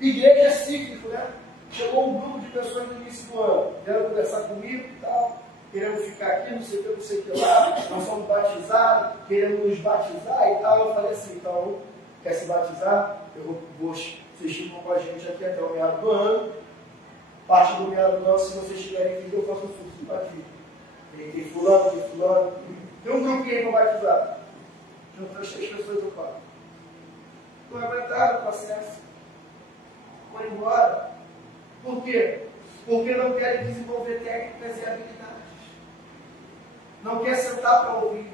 Igreja é cíclico, né? Chegou um grupo de pessoas no início do ano vieram conversar comigo e tal, querendo ficar aqui, não sei o que, não sei o que lá, nós somos batizados, querendo nos batizar e tal. Eu falei assim, então, quer se batizar? Eu vou vocês ficam com a gente aqui até o meado do ano. Parte do meado do ano, se vocês estiverem aqui, eu faço um curso de batismo. Tem fulano, tem fulano. Tem um grupinho para batizar. Juntou as 3 pessoas do quarto. Não aguentaram o processo. Foram embora. Por quê? Porque não querem desenvolver técnicas e habilidades. Não quer sentar para ouvir.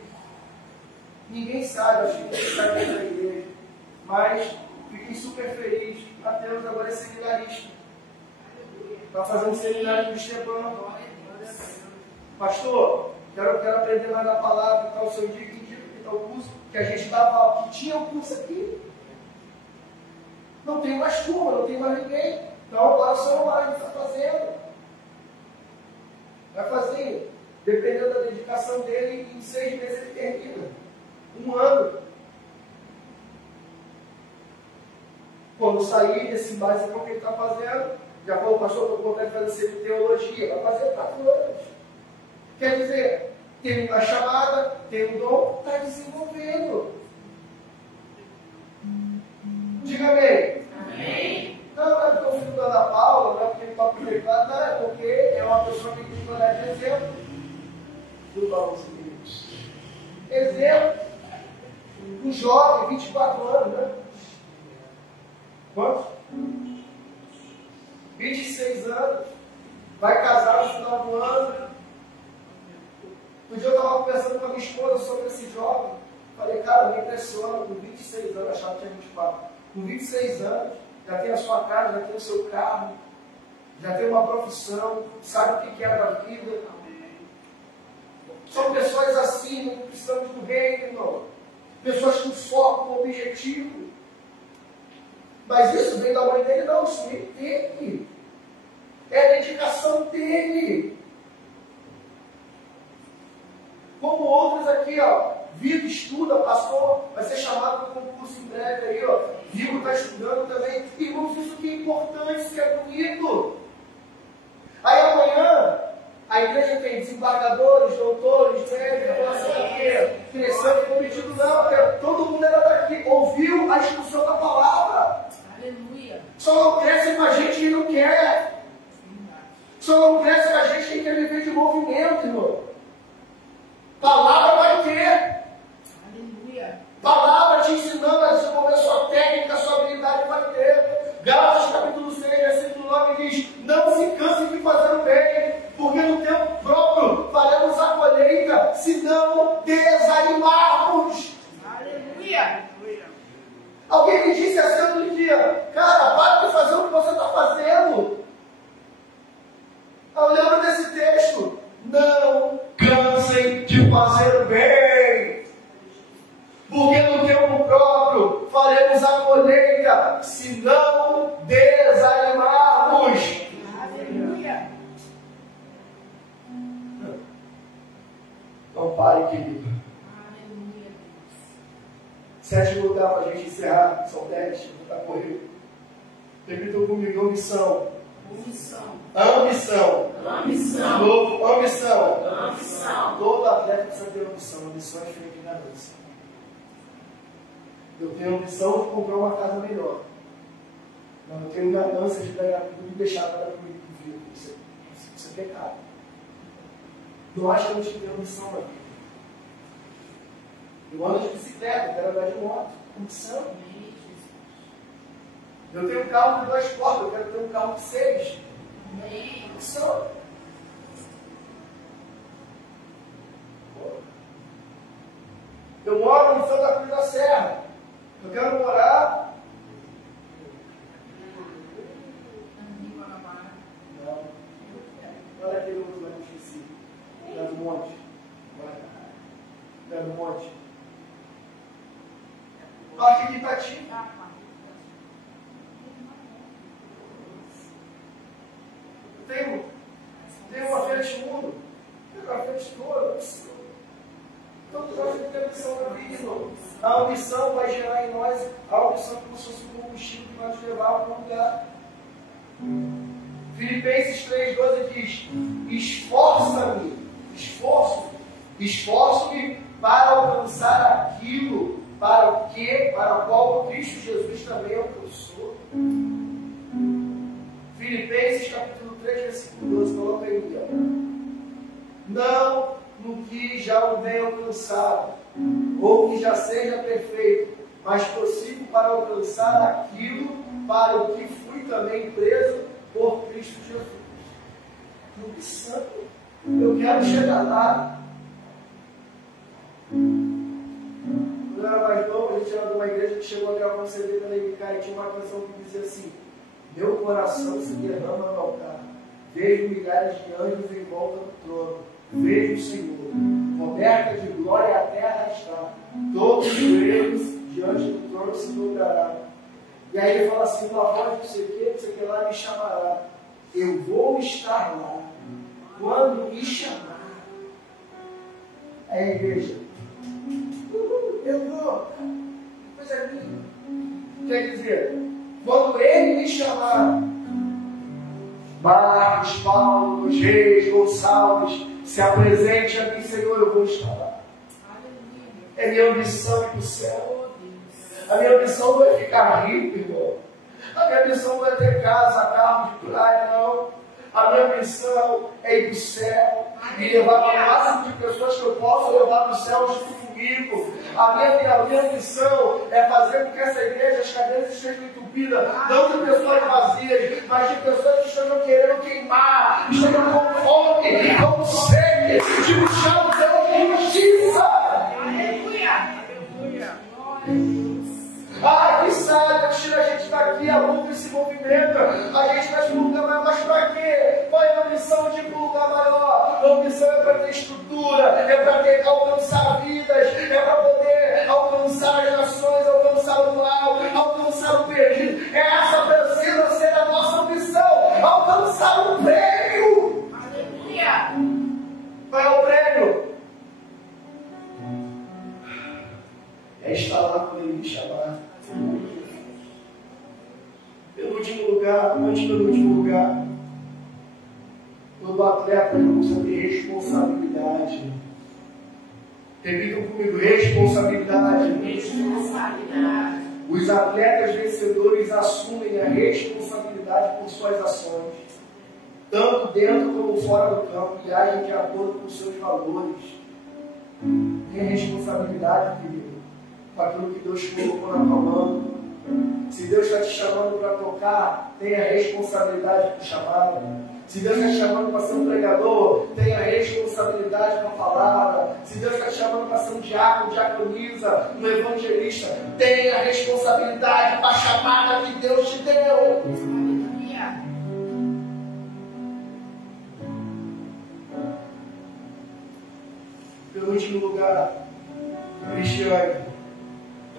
Ninguém sabe, acho que ninguém sabe da igreja. Mas fiquei super feliz. Mateus agora é seminarista. Está fazendo seminário do Estebão. Pastor, quero aprender mais da palavra, tal, o seu dia, que tal curso, que a gente dava, que tinha um curso aqui. Não tem mais turma, não tem mais ninguém. Então agora só o Mário está fazendo. Vai fazer, dependendo da dedicação dele, em 6 meses ele termina. 1 ano. Quando sair desse básico que ele está fazendo, já falou, pastor, estou com vontade de fazer teologia, vai fazer 4 anos. Quer dizer, tem uma chamada, tem um dom, está desenvolvendo. Diga amém. Amém. Não é porque eu fico dando a Paula, não é porque ele toca o teclado, não, é porque é uma pessoa que tem que olhar de exemplo. Do balanço dele. Exemplo. Um jovem, 24 anos, né? Quantos? 26 anos. Vai casar no final do ano. Um dia eu estava conversando com a minha esposa sobre esse jovem. Falei, cara, me impressiona, com 26 anos, achava que tinha 24. Com 26 anos, já tem a sua casa, já tem o seu carro, já tem uma profissão, sabe o que é da vida. São pessoas assim, não precisamos do reino, irmão. Pessoas com foco, com objetivo. Mas isso vem da mãe dele? Não, isso vem dele. É a dedicação dele. Como outros aqui, ó. Vivo estuda, passou, vai ser chamado para o concurso em breve aí, ó. Vivo está estudando também. Irmãos, isso que é importante, isso que é bonito. Aí amanhã, a igreja tem desembargadores, doutores, médicos, relação a quê? Crescendo e cometido, não, porque todo mundo era daqui, ouviu a instrução da palavra. Aleluia. Só não cresce com a gente que não quer. Só não cresce com a gente que quer viver de movimento, irmão. Palavra vai ter. Aleluia. Palavra te ensinando a desenvolver sua técnica, sua habilidade vai ter. Gálatas capítulo 6, versículo 9 diz: não se canse de fazer o bem, porque no tempo próprio faremos a colheita, se não desanimarmos. Aleluia. Alguém me disse assim outro dia: cara, para de fazer o que você está fazendo. Eu lembro desse texto: não cansem de fazer o bem, porque no tempo próprio faremos a colheita, se não desanimarmos. Aleluia. Não pare, querido. Aleluia. 7 lugar para a gente encerrar, são 10, não está correndo. Repitam comigo: ambição. Ambição. Ambição. Ambição. Novo, ambição. Ambição. Todo atleta precisa ter ambição. Ambição é diferente de ganância. Eu tenho ambição de comprar uma casa melhor. Não, eu tenho ganância de ganhar tudo e deixar para comigo vivo. Isso é pecado. Não acho que a gente tem ambição na vida. Eu ando de bicicleta, eu quero andar de moto. Ambição. Eu tenho um carro de 2 portas, eu quero ter um carro de 6. Ambição. Eu moro em Santa Cruz da Serra. Eu quero morar. Não. Olha aquele outro lá que eu esqueci. Lá do monte. Lá do monte. Parque de Itati. Tem uma feira de mundo. Tem uma feira de touro. Então, nós temos que ter ambição na vida, irmão. A ambição vai gerar em nós a ambição como se fosse um combustível que vai nos levar a algum lugar. Filipenses 3,12 diz: esforço-me para alcançar aquilo para o qual Cristo Jesus também alcançou. Filipenses capítulo 3, versículo 12, coloca aí, ó. Não no que já o tenha alcançado, ou que já seja perfeito, mas prossigo para alcançar aquilo para o que fui também preso por Cristo Jesus. Ambição. Eu quero chegar lá. Quando eu era mais novo, a gente era de uma igreja que chegou a gravar um CD pela MK e tinha uma canção que dizia assim: meu coração se derrama no altar, vejo milhares de anjos em volta do trono, vejo o Senhor, coberta de glória a terra está, todos os joelhos diante do trono se dobrará. E aí ele fala assim: uma voz não sei o que lá me chamará. Eu vou estar lá quando me chamar. Aí a igreja: eu vou, coisa linda. Quer dizer, quando ele me chamar, Marcos, Paulo, Reis, Gonçalves, se apresente a mim, Senhor, eu vou estar lá. É minha ambição ir para o céu. A minha ambição não é ficar rico, irmão. A minha ambição não é ter casa, carro de praia, não. A minha missão é ir para o céu e levar o máximo de pessoas que eu posso levar para o céu junto comigo. A minha missão é fazer com que essa igreja, as cadeiras estejam entupidas, não de pessoas vazias, mas de pessoas que estejam querendo queimar, estejam com fome, com sede, de buscar o Deus de justiça. Aleluia! Aleluia! Glória a Deus! Ah, que sabe, tira a gente daqui, a luta esse movimento, a gente vai para um lugar maior, mas para quê? Qual é a missão de ir para um lugar maior? A missão é para ter estrutura, é para ter alcançar vidas, é para poder alcançar as nações, alcançar o mal, alcançar o perdido. Essa precisa ser a nossa missão, alcançar o prêmio. Aleluia! Qual é o prêmio? É estar lá quando ele me chamar. Penúltimo lugar, todo atleta precisa ter responsabilidade. Repitam comigo: responsabilidade. Responsabilidade. Os atletas vencedores assumem a responsabilidade por suas ações, tanto dentro como fora do campo, e agem de acordo com seus valores. Tem responsabilidade, querido, com aquilo que Deus colocou na tua mão. Se Deus está te chamando para tocar, tenha responsabilidade com o chamado. Se Deus está te chamando para ser um pregador, tenha responsabilidade com a palavra. Se Deus está te chamando para ser um diácono, diaconisa, um evangelista, tenha responsabilidade com a chamada que Deus te deu. Aleluia! Pelo último lugar, Cristiane,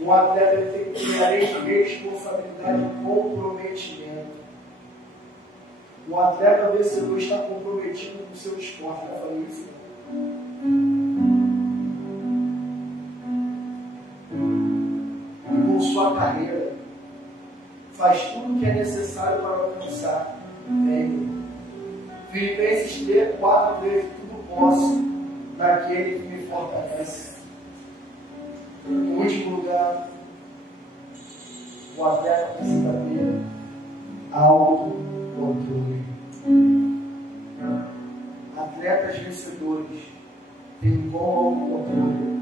um atleta tem que ter responsabilidade e comprometimento. Um atleta vencedor está comprometido com o seu esporte. Já falei isso? E com sua carreira. Faz tudo o que é necessário para alcançar. Filipenses 4:13: tudo posso naquele que me fortalece. Em último lugar, o atleta precisa ter autocontrole. Atletas vencedores têm um bom autocontrole,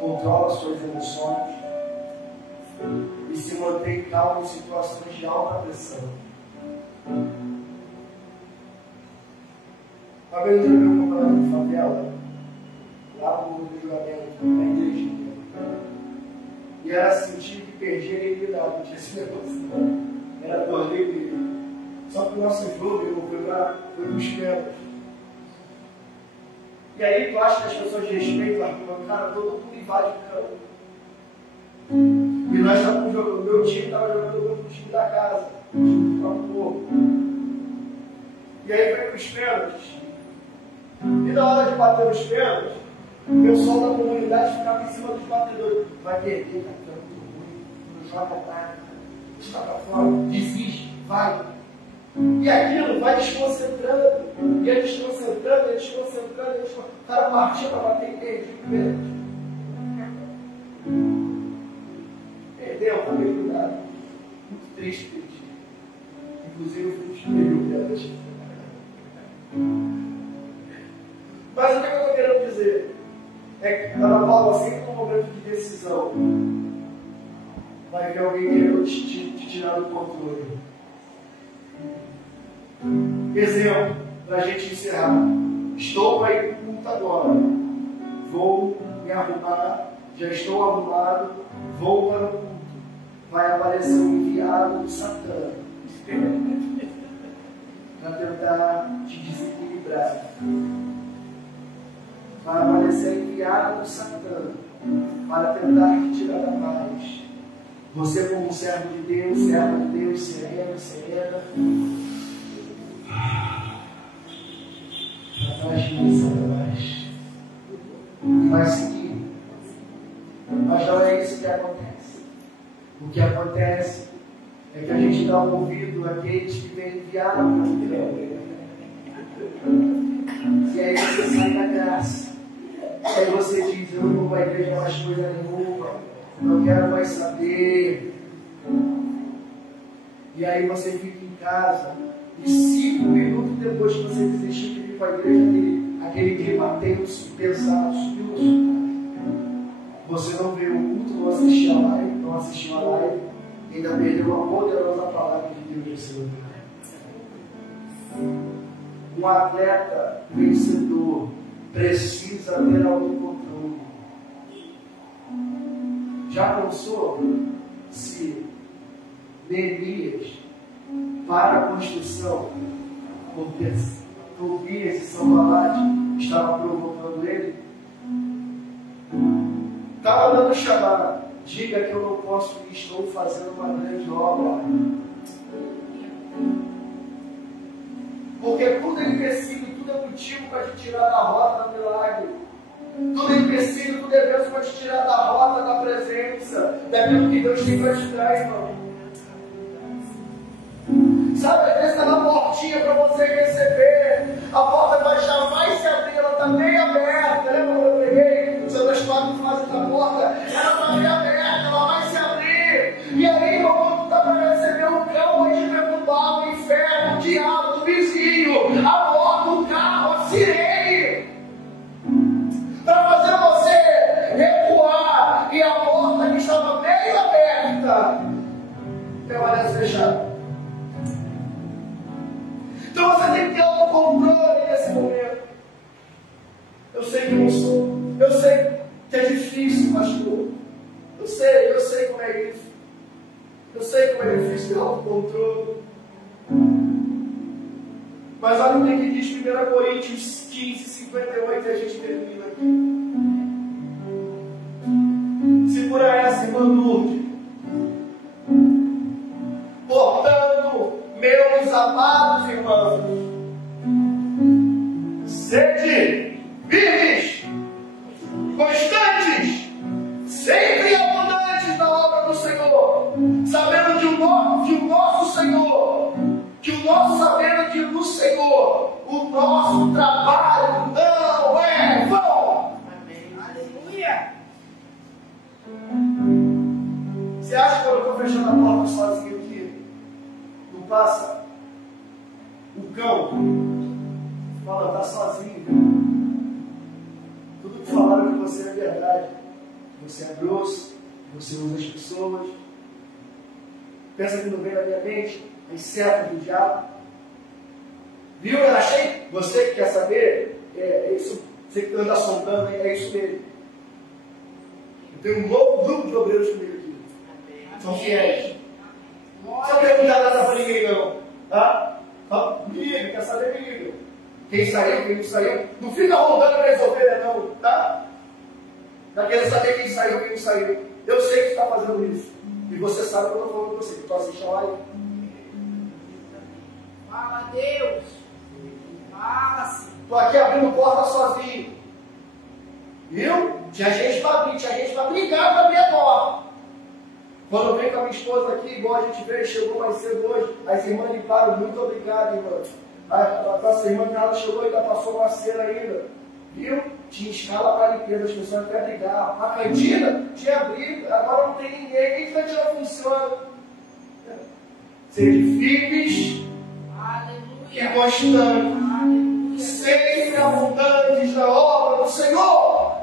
controlam suas emoções e se mantém calmo em situações de alta pressão. Uma vez eu vi um companheiro de favela, lá no julgamento, na igrejinha. E era sentir que perdia a dignidade, não tinha esse negócio. Era torneio dele. Só que o nosso jogo, eu fui lá, foi nos pênaltis. E aí tu acha que as pessoas respeitam, Arthur, cara, todo mundo invade o campo. E nós estávamos jogando, o meu time estava jogando contra o time da casa, o time do próprio povo. E aí foi para os pênaltis. E na hora de bater os pênaltis, o pessoal da comunidade ficava em cima dos batedores. Vai perder, cara, é muito ruim, não joga nada, está para fora, desiste, vai. E aquilo vai desconcentrando. E ele desconcentrando, ele desconcentrando, ele desconcentrando. O cara partia para bater em quem? Perdeu, falei cuidado. Muito triste perdi. Inclusive eu fui escolhido. Mas o que eu estou querendo dizer? É que Ana Paula, sempre no momento de decisão, vai ver alguém querendo te tirar do controle. Exemplo, para a gente encerrar. Estou para ir para o culto agora. Vou me arrumar, já estou arrumado, vou para o culto. Vai aparecer um enviado de Satã para tentar te desequilibrar. Vai aparecer enviado de Satã para tentar te tirar da paz. Você, como servo de Deus, serena, atrás de mim, Satanás. E vai seguir. Mas não é isso que acontece. O que acontece é que a gente dá um ouvido àqueles que vêm enviar para Deus. E aí você sai da graça. E aí você diz, eu não vou para a igreja mais coisa nenhuma, não quero mais saber. E aí você fica em casa, e 5 minutos depois que você desistiu de ir para a igreja, aquele clima tenso, pesado, subiu. Você não veio o culto, não assistiu a live, e ainda perdeu uma poderosa palavra de Deus nesse lugar. Um atleta vencedor precisa ter autocontrole. Já pensou se Neemias, para a construção, porque Tobias e Sanballat estavam provocando ele? Estava dando chamada. Diga que eu não posso ir, estou fazendo uma grande obra. Porque tudo é empecilho, tudo é motivo para te tirar da rota do milagre. Tudo é empecilho, tudo é bênção para te tirar da rota da presença, daquilo que Deus tem para te dar, irmão. Sabe, às vezes está na portinha para você receber. A porta vai jamais se abrir, ela está meio aberta. Lembra quando eu preguei sobre as 4 fases da porta? Ela está meio aberta, ela vai se abrir. E aí, irmão, quando tu está para receber o cão, vai te perturbar, o inferno, o diabo, o vizinho, a moto, o carro, a sirene, para fazer você recuar. E a porta que estava meio aberta permanece fechada. Então você tem que ter autocontrole nesse momento. Eu sei que eu não sou. Eu sei que é difícil, pastor. Eu sei como é isso. Eu sei como é difícil ter autocontrole. Mas olha o que diz 1 Coríntios 15, 58 e a gente termina aqui. Segura essa, irmã Lourdes. Portanto, meus amados irmãos, sede firmes, constantes, sempre abundantes na obra do Senhor, sabendo que o nosso Senhor, sabendo que no Senhor o nosso trabalho não é vão. Amém. Aleluia. Você acha que eu estou fechando a porta sozinho aqui? Não passa o cão, fala, está sozinho. Tudo que falaram que você é verdade. Você é grosso, você usa as pessoas. Pensa que não vem na minha mente as setas do diabo. Viu? Eu achei. Você que quer saber, é isso. Você que anda sondando, é isso mesmo. Eu tenho um novo grupo de obreiros comigo aqui. São fiéis. Só não perguntar nada para ninguém, não. Tá? Me liga, quer saber, me liga. Quem saiu, quem não saiu. Não fica rodando para resolver, não. Tá? Não querendo saber quem saiu, quem não saiu. Eu sei que você está fazendo isso. E você sabe o que eu estou falando com você. Que estou assistindo a live. Fala, Deus. Fala-se. Estou aqui abrindo porta sozinho. Viu? Tinha gente para abrir, tinha gente para brigar para abrir a porta. Quando eu venho com a minha esposa aqui, igual a gente veio, chegou mais cedo hoje, as irmãs limparam, muito obrigado, irmã. A nossa irmã Carla chegou e ainda passou uma cera ainda. Viu? Tinha escala para limpeza, as pessoas até brigavam. A cantina tinha briga, agora não tem ninguém, nem que a cantina funciona. Sede firmes e constantes, sempre abundantes na obra do Senhor.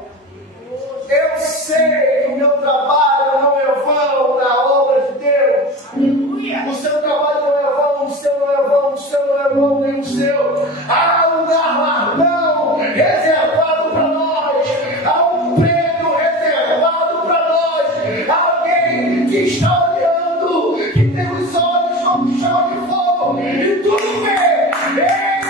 Eu sei que o meu trabalho não é vão na obra de Deus. Aleluia. O seu trabalho não é vão, o seu não é vão, o seu não é vão, nem o seu. Há um galardão reservado para nós. Há um prêmio reservado para nós. Há alguém que está olhando, que tem os olhos como chama de fogo, e tudo vê.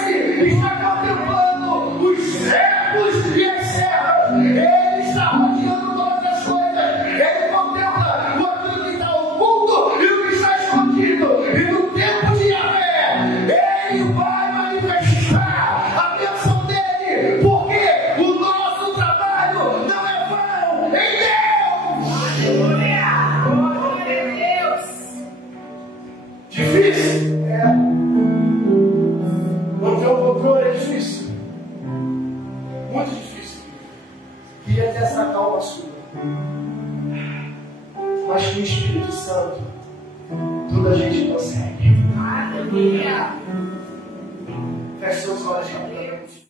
Ele está contemplando os servos e as servas. Ele está rodeando todas as coisas. Ele contempla aquilo que está oculto e o que está escondido. E no tempo de Yahvé, Ele vai manifestar a bênção dele, porque o nosso trabalho não é vão em Deus. Aleluia. Glória a Deus. Difícil? É. Não ter o controle é difícil. Muito difícil. Queria ter essa calma sua. Mas com o Espírito Santo, tudo a gente consegue. Aleluia. Feche seus olhos rapidamente.